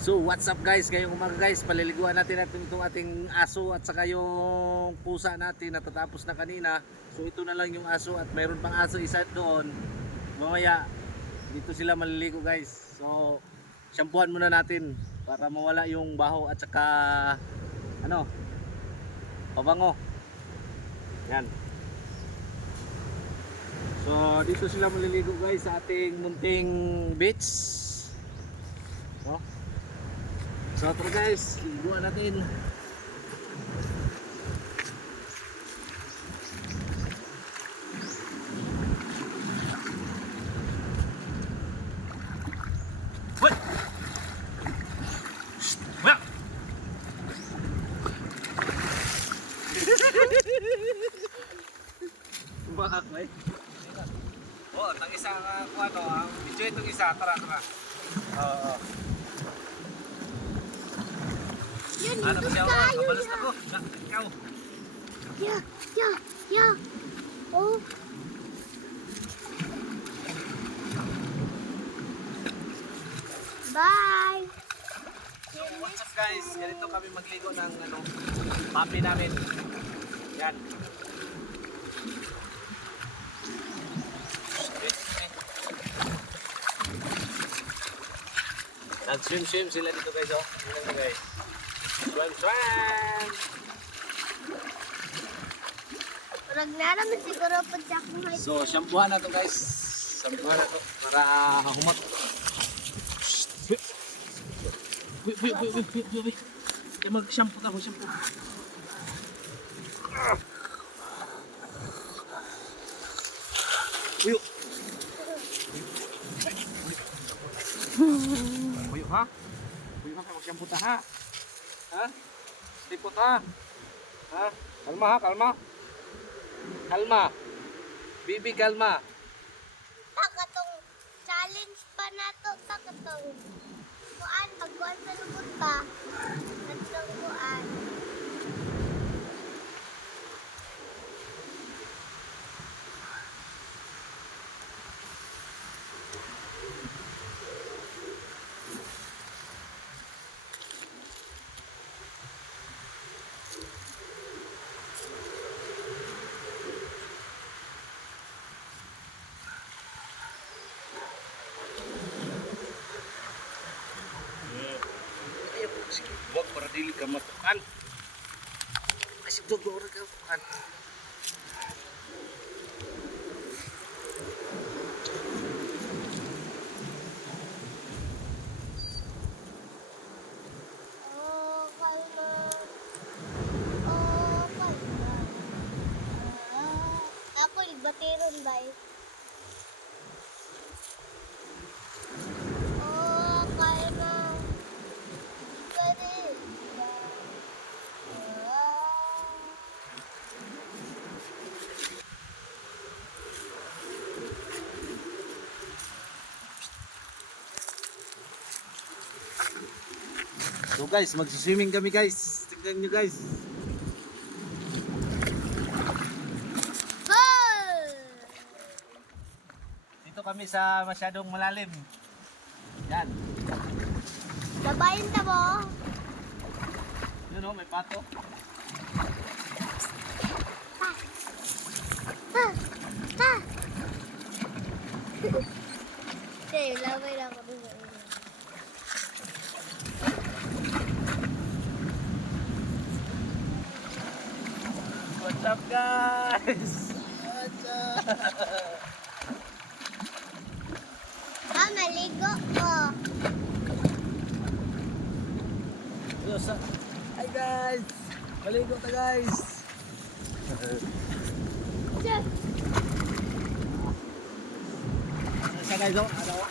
So what's up guys, ngayong umaga guys, paliliguan natin itong ating aso at saka yung pusa natin, natatapos na kanina. So ito na lang yung aso at mayroon pang aso isa doon. Mamaya dito sila maliligo guys. So shampooan muna natin para mawala yung baho at saka ano, pabango. Yan. So dito sila maliligo guys sa ating munting beach. So tara guys, liguan natin. What? Well. Kumaak ba? Oh, tang isa nga ano, ang video itong isa, tara. Oo. Ano ba siya? Kabalas na ko. Ikaw. Yeah. Oh. Bye. So, what's up guys? Ganito kami magligo ng ano, papi namin. Yan. Nag-swim sila dito guys, oh. Tingnan guys. Swim! Parang naraman siguro pa siya kung may... So, shampoohan na to guys. Shampoohan na to para humot. Wait. Kaya mag-shampoo ka, mag-shampoo. Uyo! Uyo ha? Uyo ha, mag-shampoo ta ha? Ha? Tipot ha? Ha? Kalma. Bibi, kalma. Takatong challenge pa na to. Takatong kuan. Pagkuan sa lubot pa. Takatong kuan. Sige, huwag para dili ka matukan. Kasi dogo rin ka matukan. Oh, kalma. Ako ilbatiron ba eh? So guys, magsiswimming kami guys. Tingnan nyo guys. Dito kami sa masyadong malalim. Yan. Sabayin ta mo. Yun o, may pato. Okay, laway lang ako dun. What's up guys? What's up? Naligo ko. Hi guys! Maligo ta guys! Sa guys, oh, ano?